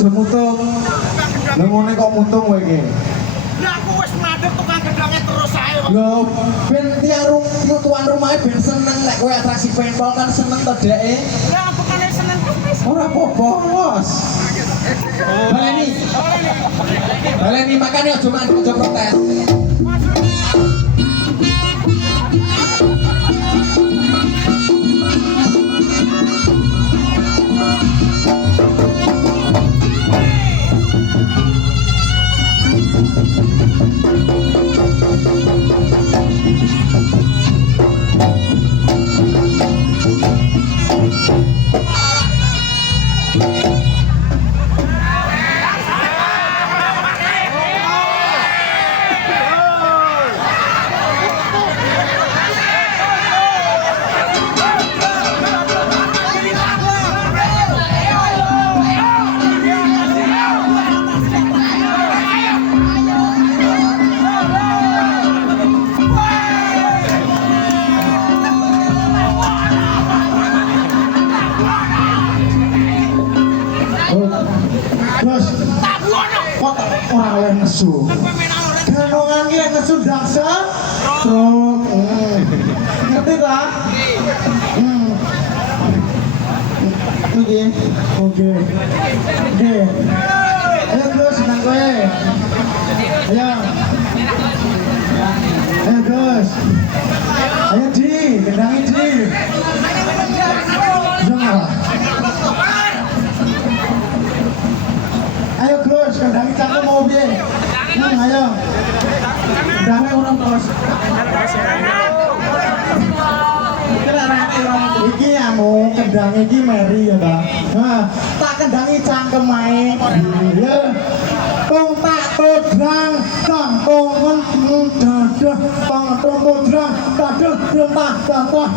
aja mutung. Lah ngene kok mutung kowe iki. Lah aku wis madhep tukang gedhange terus ae. Lho, ben tiarung tuan rumahe ben seneng lek kowe atraksi paintball kan seneng to deke. Lah bukane seneng wis. Ora apa-apa, Bos. Baleni. Baleni makane aja aja protes. Terus kok ora oleh nesu. Ganongan ki lek nesu daksa. Truk. Ngerti ta? Oke. Oke. Oke. Ayo terus nang kowe. Ayo. Ayo terus. Ayo di, kendangi di. Jangan. Ayo Gus, kendangi cangkem mau piye? Ayo. Kendangi urung terus. Iki anu kendang iki meri ya, Bang. Nah, tak kendangi cangkem ae. Ya. Tong tak todrang, tong kongon dadah, tong todrang, dadah rentah dadah.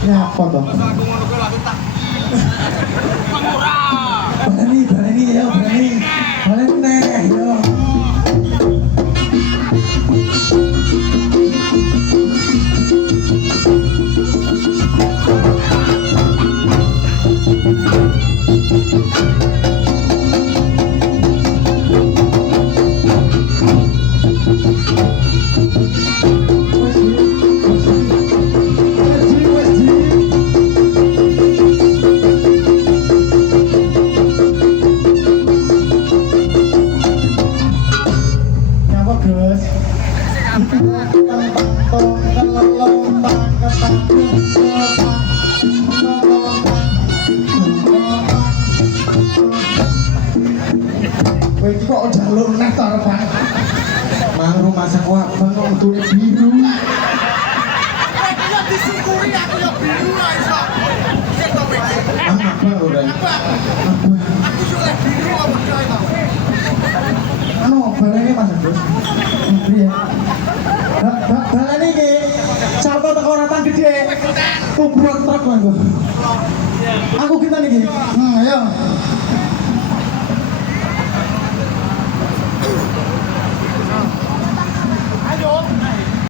Nyapa dong? Berani ya, berani teh ya. Kowe iki kok njaluk neh to arep Bang. Mang rumah saku abang kok medune biru. Aku yo disyukuri aku yo biru ra iso. Sik to kowe. Apa ora? Aku yo lek biru apa kae to. Anu balene Mas Agus. Piye? Balene iki carta teko ratan gede. Kubruk truk Bang. Aku kita niki. Ayo.